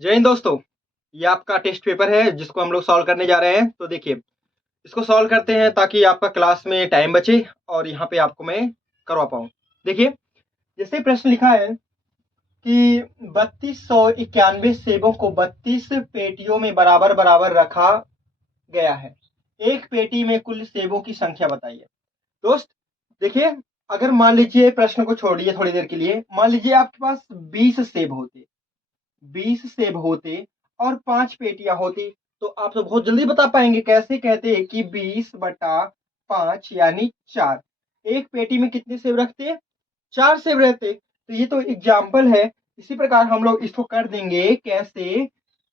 जय हिंद दोस्तों। ये आपका टेस्ट पेपर है जिसको हम लोग सॉल्व करने जा रहे हैं। तो देखिए, इसको सॉल्व करते हैं ताकि आपका क्लास में टाइम बचे और यहाँ पे आपको मैं करवा पाऊँ। देखिए, जैसे प्रश्न लिखा है कि 3291 सेबों को 32 पेटियों में बराबर बराबर रखा गया है। एक पेटी में कुल सेबों की संख्या बताइए। दोस्त देखिए, अगर मान लीजिए प्रश्न को छोड़िए थोड़ी देर के लिए, मान लीजिए आपके पास 20 सेब होते और 5 पेटियां होती, तो आप तो बहुत जल्दी बता पाएंगे। कैसे कहते हैं कि 20/5 यानी 4। एक पेटी में कितने सेब रखते हैं? 4 सेब रहते। तो ये तो एग्जाम्पल है। इसी प्रकार हम लोग इसको कर देंगे कैसे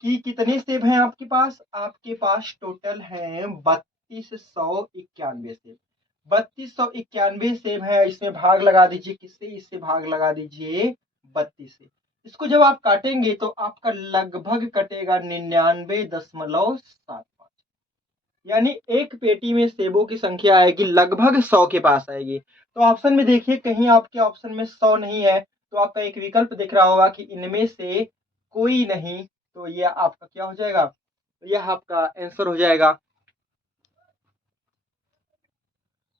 कि कितने सेब हैं आपके पास? आपके पास टोटल है 3291 सेब। 3291 सेब है, इसमें भाग लगा दीजिए। किससे? इससे भाग लगा दीजिए 32 से। इसको जब आप काटेंगे तो आपका लगभग कटेगा 99.75, यानी एक पेटी में सेबों की संख्या आएगी लगभग 100 के पास आएगी। तो ऑप्शन में देखिए, कहीं आपके ऑप्शन में 100 नहीं है, तो आपका एक विकल्प दिख रहा होगा कि इनमें से कोई नहीं। तो यह आपका क्या हो जाएगा? यह आपका आंसर हो जाएगा।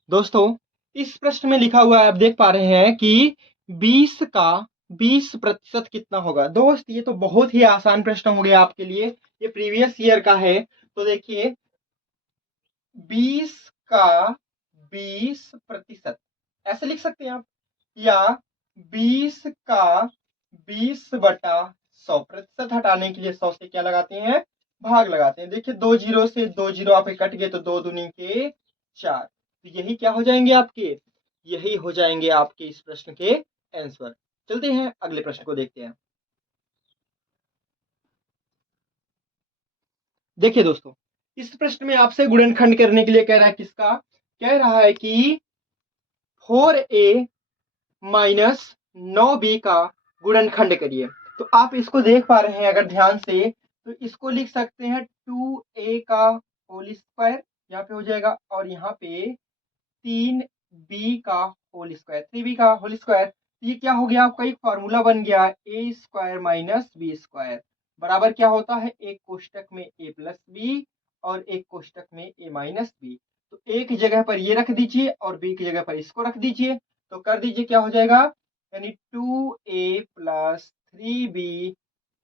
दोस्तों, इस प्रश्न में लिखा हुआ है, आप देख पा रहे हैं कि 20 का 20% कितना होगा। दोस्त, ये तो बहुत ही आसान प्रश्न हो गया आपके लिए। ये प्रीवियस ईयर का है। तो देखिए, 20 का 20% ऐसे लिख सकते हैं आप, या 20 का 20/100। हटाने के लिए 100 से क्या लगाते हैं? भाग लगाते हैं। देखिए, 2 जीरो से 2 जीरो आप कट गए तो 2 दूनी के 4। तो यही क्या हो जाएंगे आपके? यही हो जाएंगे आपके इस प्रश्न के आंसर। चलते हैं अगले प्रश्न को देखते हैं। देखिए दोस्तों, इस प्रश्न में आपसे गुणनखंड करने के लिए कह रहा है किसका? कह रहा है कि 4a माइनस 9b का गुणनखंड करिए। तो आप इसको देख पा रहे हैं अगर ध्यान से, तो इसको लिख सकते हैं 2a का होल स्क्वायर, यहाँ पे हो जाएगा, और यहाँ पे 3b का होल स्क्वायर, 3b का होल स्क्वायर। ये क्या हो गया? आपका एक फॉर्मूला बन गया, ए स्क्वायर माइनस बी स्क्वायर बराबर क्या होता है? एक कोष्टक में a प्लस बी और एक कोष्टक में a माइनस बी। तो एक जगह पर ये रख दीजिए और बी की जगह पर इसको रख दीजिए। तो कर दीजिए, क्या हो जाएगा? यानी 2a प्लस 3b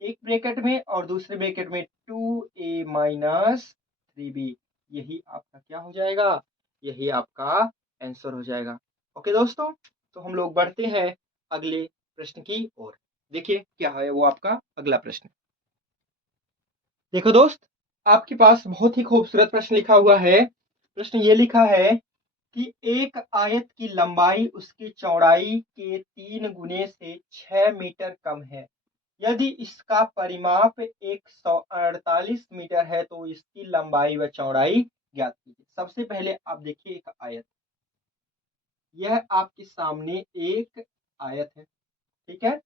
एक ब्रैकेट में और दूसरे ब्रैकेट में 2a माइनस 3b। यही आपका क्या हो जाएगा? यही आपका आंसर हो जाएगा। ओके दोस्तों, तो हम लोग बढ़ते हैं अगले प्रश्न की ओर। देखिए क्या है वो आपका अगला प्रश्न। देखो दोस्त, आपके पास बहुत ही खूबसूरत प्रश्न लिखा हुआ है। प्रश्न ये लिखा है कि एक आयत की लंबाई उसकी चौड़ाई के 3 गुने से 6 मीटर कम है। यदि इसका परिमाप 148 मीटर है तो इसकी लंबाई व चौड़ाई ज्ञात कीजिए। सबसे पहले आप देखिए एक आयत, यह आपके सामने एक आयत है, ठीक है।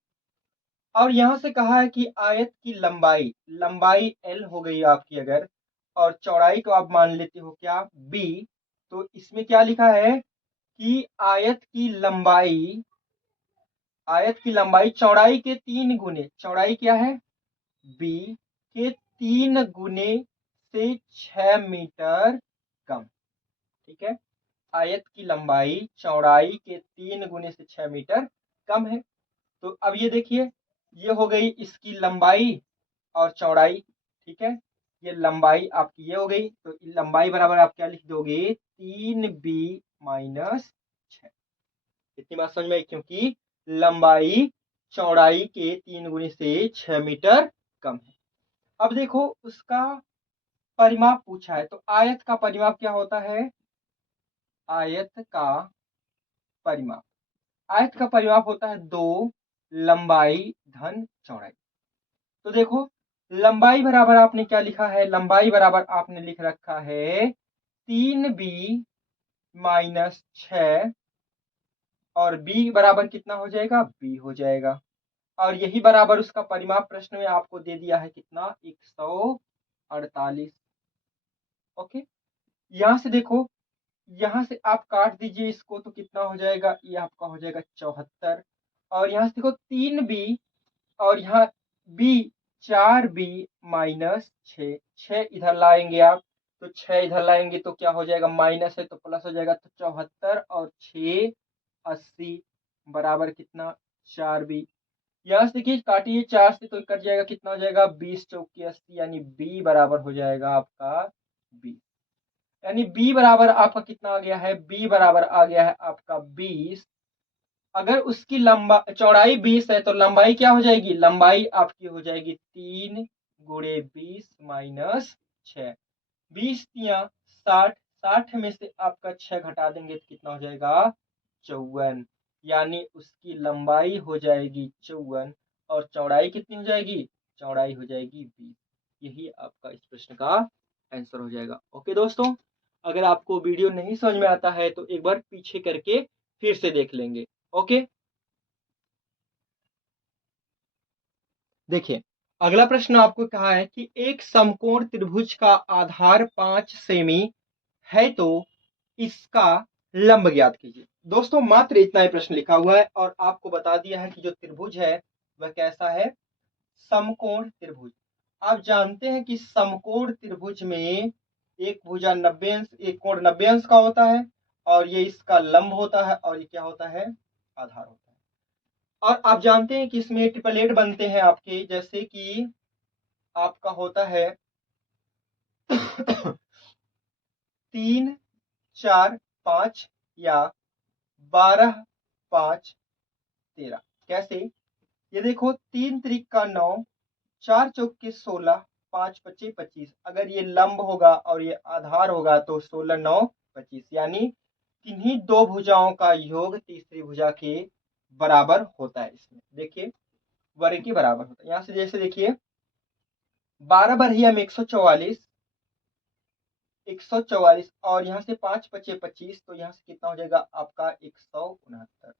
और यहां से कहा है कि आयत की लंबाई, लंबाई एल हो गई आपकी अगर, और चौड़ाई को आप मान लेते हो क्या? बी। तो इसमें क्या लिखा है कि आयत की लंबाई चौड़ाई के 3 गुने, चौड़ाई क्या है? बी के 3 गुने से 6 मीटर कम, ठीक है। आयत की लंबाई चौड़ाई के 3 गुने से 6 मीटर कम है। तो अब ये देखिए, ये हो गई इसकी लंबाई और चौड़ाई, ठीक है। ये लंबाई आपकी ये हो गई, तो लंबाई बराबर आप क्या लिख दोगे? 3b-6। इतनी बात समझ में आई, क्योंकि लंबाई चौड़ाई के 3 गुने से 6 मीटर कम है। अब देखो, उसका परिमाप पूछा है, तो आयत का परिमाप क्या होता है? आयत का परिमाप आयत का परिमाप होता है 2 लंबाई धन चौड़ाई। तो देखो, लंबाई बराबर आपने क्या लिखा है? लंबाई बराबर आपने लिख रखा है 3b-6, और b बराबर कितना हो जाएगा? b हो जाएगा। और यही बराबर उसका परिमाप प्रश्न में आपको दे दिया है कितना? 148। ओके, यहां से देखो, यहां से आप काट दीजिए इसको तो कितना हो जाएगा? ये आपका हो जाएगा 74। और यहां से देखो 3b और यहाँ बी 4b माइनस 6, 6 इधर लाएंगे आप तो 6 इधर लाएंगे तो क्या हो जाएगा, माइनस है तो प्लस हो जाएगा, तो 74 और 6 80 बराबर कितना, 4b। यहाँ से देखिए काटिए 4 से तो कट जाएगा, कितना हो जाएगा, 20 चौकी 80, यानी b बराबर हो जाएगा आपका b। यानी b बराबर आपका कितना आ गया है, b बराबर आ गया है आपका 20। अगर उसकी लंबा चौड़ाई 20 है तो लंबाई क्या हो जाएगी, लंबाई आपकी हो जाएगी 3 गुणे 20 माइनस 6, 20 तिया 60, 60 में से आपका 6 घटा देंगे तो कितना हो जाएगा, 54। यानी उसकी लंबाई हो जाएगी 54 और चौड़ाई कितनी हो जाएगी, चौड़ाई हो जाएगी 20। यही आपका इस प्रश्न का आंसर हो जाएगा। ओके दोस्तों, अगर आपको वीडियो नहीं समझ में आता है तो एक बार पीछे करके फिर से देख लेंगे। ओके, देखिए अगला प्रश्न आपको कहा है कि एक समकोण त्रिभुज का आधार 5 सेमी है तो इसका लंब ज्ञात कीजिए। दोस्तों मात्र इतना ही प्रश्न लिखा हुआ है और आपको बता दिया है कि जो त्रिभुज है वह कैसा है, समकोण त्रिभुज। आप जानते हैं कि समकोण त्रिभुज में एक भुजा 90 अंश, एक कोण 90 अंश का होता है और ये इसका लंब होता है और ये क्या होता है, आधार होता है। और आप जानते हैं कि इसमें ट्रिपलेट बनते हैं आपके, जैसे कि आपका होता है 3 4 5 या 12 5 13। कैसे, ये देखो 3 त्रिक का 9, 4 चौक के 16, 5 पच्चे 25। अगर ये लंब होगा और ये आधार होगा तो 16 9 25, यानी किन्हीं दो भुजाओं का योग तीसरी भुजा के बराबर होता है। इसमें देखिए वर्ग के बराबर होता है। यहाँ से जैसे देखिए 12 बरहिया में 144, 144 और यहाँ से 5 पचे 25, तो यहाँ से कितना हो जाएगा आपका 169।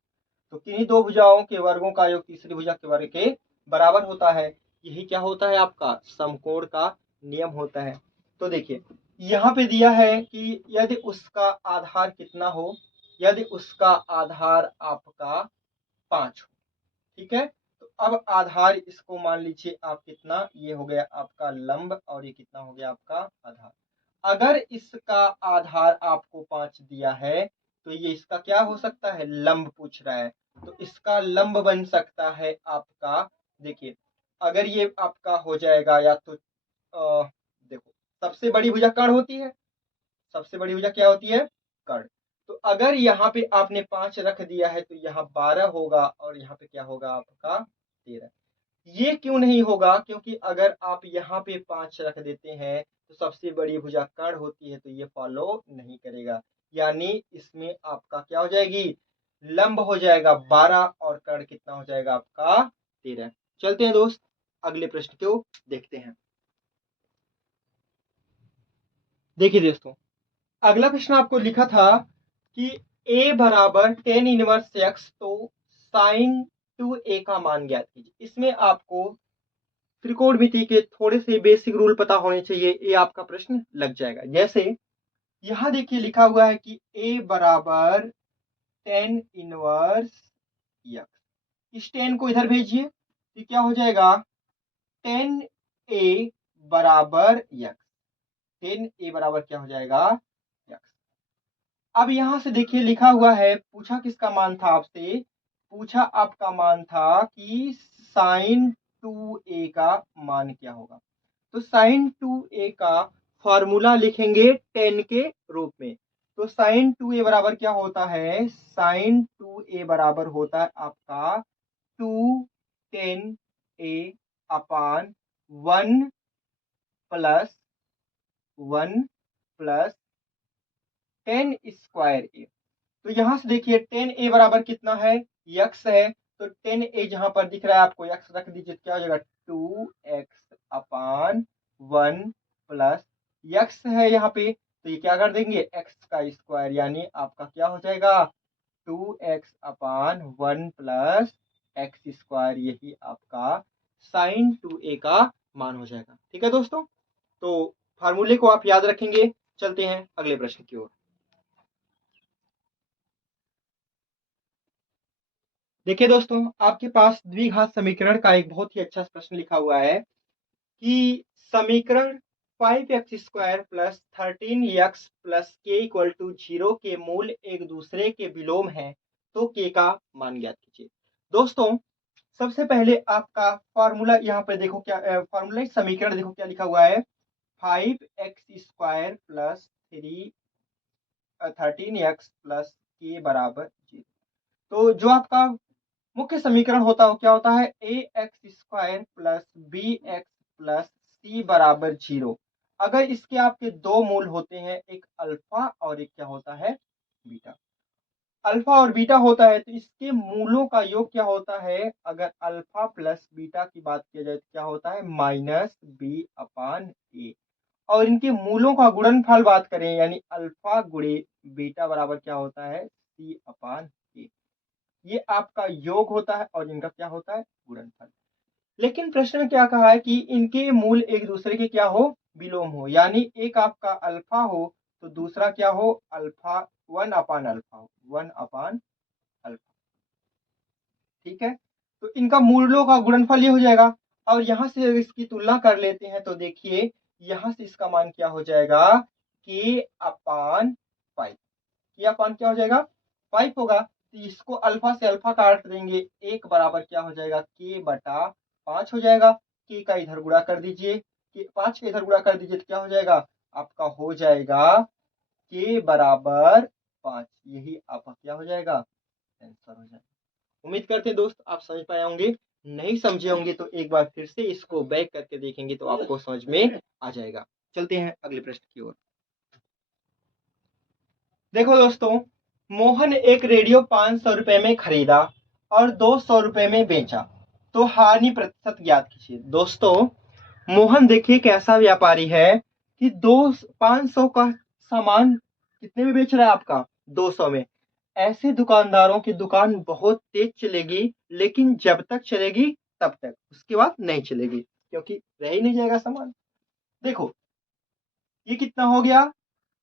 तो किन्हीं दो भुजाओं के वर्गों का योग तीसरी भुजा के वर्ग के बराबर होता है। यही क्या होता है, आपका समकोण का नियम होता है। तो देखिए यहाँ पे दिया है कि यदि उसका आधार कितना हो, यदि उसका आधार आपका 5 हो, ठीक है। तो अब आधार इसको मान लीजिए आप कितना, ये हो गया आपका लंब और ये कितना हो गया आपका आधार। अगर इसका आधार आपको 5 दिया है तो ये इसका क्या हो सकता है, लंब पूछ रहा है, तो इसका लंब बन सकता है आपका, देखिए अगर ये आपका हो जाएगा या तो देखो सबसे बड़ी भुजा कर्ण होती है, सबसे बड़ी भुजा क्या होती है, कर्ण। तो अगर यहाँ पे आपने 5 रख दिया है तो यहाँ 12 होगा और यहाँ पे क्या होगा आपका 13। ये क्यों नहीं होगा, क्योंकि अगर आप यहाँ पे 5 रख देते हैं तो सबसे बड़ी भुजा कर्ण होती है तो ये फॉलो नहीं करेगा। यानी इसमें आपका क्या हो जाएगी, लंब हो जाएगा 12 और कर्ण कितना हो जाएगा आपका 13। चलते हैं दोस्त अगले प्रश्न को देखते हैं। देखिए दोस्तों अगला प्रश्न आपको लिखा था कि a बराबर टेन इनवर्स x तो साइन 2a का मान ज्ञात कीजिए। इसमें आपको त्रिकोणमिति के थोड़े से बेसिक रूल पता होने चाहिए, ये आपका प्रश्न लग जाएगा। जैसे यहाँ देखिए लिखा हुआ है कि a बराबर टेन इनवर्स x, इस टेन को इधर भेजिए तो क्या हो जाएगा, टेन ए बराबर x, टेन ए बराबर क्या हो जाएगा x। अब यहां से देखिए लिखा हुआ है, पूछा किसका मान था आपसे, पूछा आपका मान था कि साइन 2a का मान क्या होगा। तो साइन 2a का फॉर्मूला लिखेंगे टेन के रूप में। तो साइन 2a बराबर क्या होता है, साइन 2a बराबर होता है आपका 2 10a अपान 1 प्लस 1 प्लस 10 स्क्वायर ए। तो यहां से देखिए 10a बराबर कितना है, x है, तो 10a जहां पर दिख रहा है आपको x रख दीजिए, क्या हो जाएगा 2x अपान 1 प्लस x है यहाँ पे तो ये क्या कर देंगे x का स्क्वायर, यानी आपका क्या हो जाएगा 2x अपान 1 प्लस x स्क्वायर। यही आपका साइन 2a का मान हो जाएगा। ठीक है दोस्तों, तो फार्मूले को आप याद रखेंगे। चलते हैं अगले प्रश्न की ओर। देखिए दोस्तों आपके पास द्विघात समीकरण का एक बहुत ही अच्छा प्रश्न लिखा हुआ है कि समीकरण 5x² प्लस 13x प्लस के इक्वल टू 0 के मूल एक दूसरे के विलोम हैं, तो के का मान ज्ञात कीजिए। दोस्तों सबसे पहले आपका फॉर्मूला यहाँ पे देखो, क्या फॉर्मूला समीकरण देखो क्या लिखा हुआ है, 5x² प्लस 13x प्लस के बराबर 0। तो जो आपका मुख्य समीकरण होता है क्या होता है, ax² plus bx plus c बराबर 0। अगर इसके आपके दो मूल होते हैं, एक अल्फा और एक क्या होता है, बीटा। अल्फा और बीटा होता है तो इसके मूलों का योग क्या होता है, अगर अल्फा प्लस बीटा की बात किया जाए तो क्या होता है, -b/a। और इनके मूलों का गुणनफल बात करें, यानी अल्फा गुणे बीटा बराबर क्या होता है, c/a। ये आपका योग होता है और इनका क्या होता है, गुणनफल। लेकिन प्रश्न में क्या कहा है कि इनके मूल एक दूसरे के क्या हो, विलोम हो, यानी एक आपका अल्फा हो तो दूसरा क्या हो, अल्फा 1/अल्फा हो, 1/अल्फा। ठीक है, तो इनका मूलों का गुणनफल ये हो जाएगा। और यहां से अगर इसकी तुलना कर लेते हैं तो देखिए यहां से इसका मान क्या हो जाएगा, k/5। ये अपान क्या हो जाएगा, 5 होगा। तो इसको अल्फा से अल्फा काट देंगे, एक बराबर क्या हो जाएगा, k/5 हो जाएगा। के का इधर गुणा कर दीजिए, के 5 का इधर गुणा कर दीजिए तो क्या हो जाएगा, आपका हो जाएगा k बराबर 5। यही आपका क्या हो जाएगा, आंसर हो जाएगा। उम्मीद करते हैं दोस्त आप समझ पाए होंगे। नहीं समझे होंगे तो एक बार फिर से इसको बैक करके देखेंगे तो आपको समझ में आ जाएगा। चलते हैं अगले प्रश्न की ओर। देखो दोस्तों, मोहन एक रेडियो 500 रुपए में खरीदा और 200 रुपए में बेचा, तो हानि प्रतिशत ज्ञात कीजिए। दोस्तों मोहन देखिए कैसा व्यापारी है कि 500 का सामान कितने में बेच रहा है, आपका 200 में। ऐसे दुकानदारों की दुकान बहुत तेज चलेगी, लेकिन जब तक चलेगी तब तक, उसके बाद नहीं चलेगी, क्योंकि रह ही नहीं जाएगा सामान। देखो ये कितना हो गया,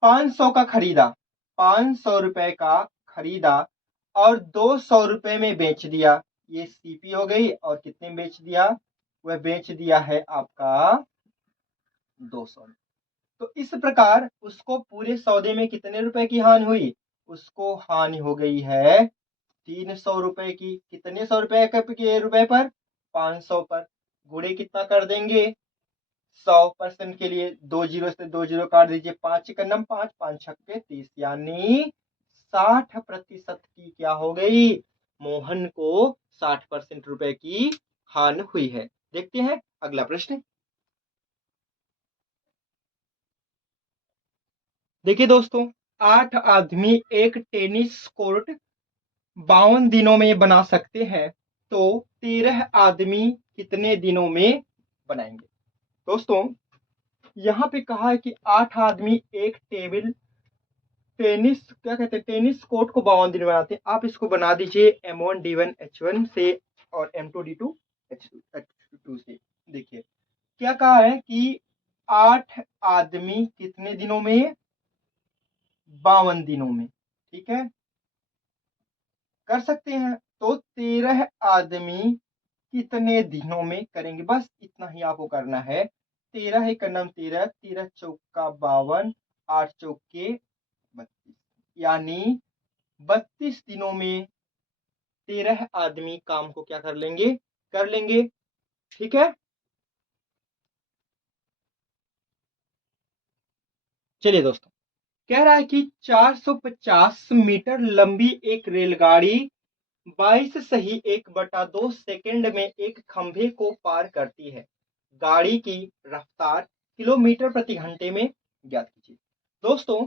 500 का खरीदा, 500 रुपए का खरीदा और 200 रुपए में बेच दिया, ये सीपी हो गई। और कितने में बेच दिया, वह बेच दिया है आपका 200 में। तो इस प्रकार उसको पूरे सौदे में कितने रुपए की हानि हुई, उसको हानि हो गई है 300 रुपए की। कितने सौ रुपए के रुपए पर, 500 पर। गुणे कितना कर देंगे, 100% के लिए 2 जीरो से 2 जीरो काट दीजिए, 5 का नम 5, 5 छक्के 30, यानी 60% की क्या हो गई, मोहन को 60% रुपए की हानि हुई है। देखते हैं अगला प्रश्न। देखिए दोस्तों, 8 आदमी एक टेनिस कोर्ट 52 दिनों में बना सकते हैं, तो 13 आदमी कितने दिनों में बनाएंगे। दोस्तों यहाँ पे कहा है कि 8 आदमी एक टेनिस क्या कहते हैं, टेनिस कोर्ट को 52 दिन बनाते हैं। आप इसको बना दीजिए M1D1H1 से और M2D2H2 से। देखिए क्या कहा है कि 8 आदमी कितने दिनों में, 52 दिनों में। ठीक है, कर सकते हैं। तो 13 आदमी कितने दिनों में करेंगे, बस इतना ही आपको करना है। 13 एक नम 13, 13 चौका 52, 8 चौके 32, यानी 32 दिनों में 13 आदमी काम को क्या कर लेंगे, कर लेंगे। ठीक है, चलिए दोस्तों, कह रहा है कि 450 मीटर लंबी एक रेलगाड़ी 22 सही 1/2 सेकंड में एक खंभे को पार करती है। गाड़ी की रफ्तार किलोमीटर प्रति घंटे में ज्ञात कीजिए। दोस्तों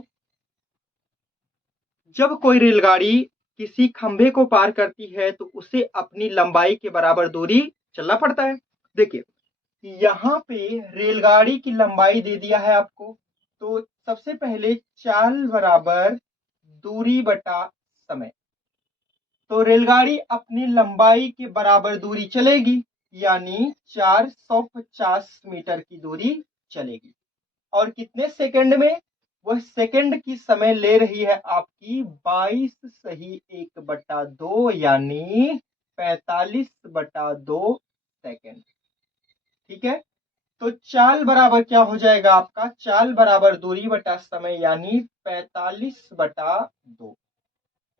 जब कोई रेलगाड़ी किसी खंभे को पार करती है तो उसे अपनी लंबाई के बराबर दूरी चलना पड़ता है। देखिए यहाँ पे रेलगाड़ी की लंबाई दे दिया है आपको, तो सबसे पहले चाल बराबर दूरी बटा समय। तो रेलगाड़ी अपनी लंबाई के बराबर दूरी चलेगी, यानी 450 मीटर की दूरी चलेगी। और कितने सेकंड में, वह सेकंड की समय ले रही है आपकी 22 सही 1/2, यानी 45/2 सेकंड। ठीक है, तो चाल बराबर क्या हो जाएगा आपका, चाल बराबर दूरी बटा समय यानी 45/2।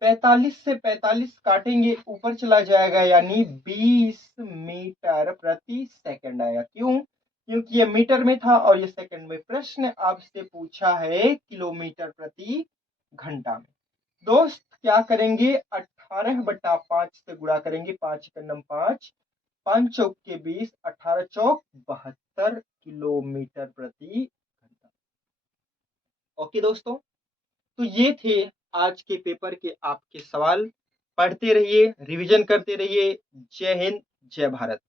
45 से 45 काटेंगे ऊपर चला जाएगा यानी 20 मीटर प्रति सेकंड आएगा। क्यों? क्योंकि ये मीटर में था और ये सेकंड में। प्रश्न आपसे पूछा है किलोमीटर प्रति घंटा में। दोस्त क्या करेंगे, 18/5 से गुणा करेंगे, 5×5, 5 चौक के 20, 18 चौक 72 किलोमीटर प्रति घंटा। ओके दोस्तों, तो ये थे आज के पेपर के आपके सवाल। पढ़ते रहिए, रिवीजन करते रहिए। जय हिंद, जय भारत।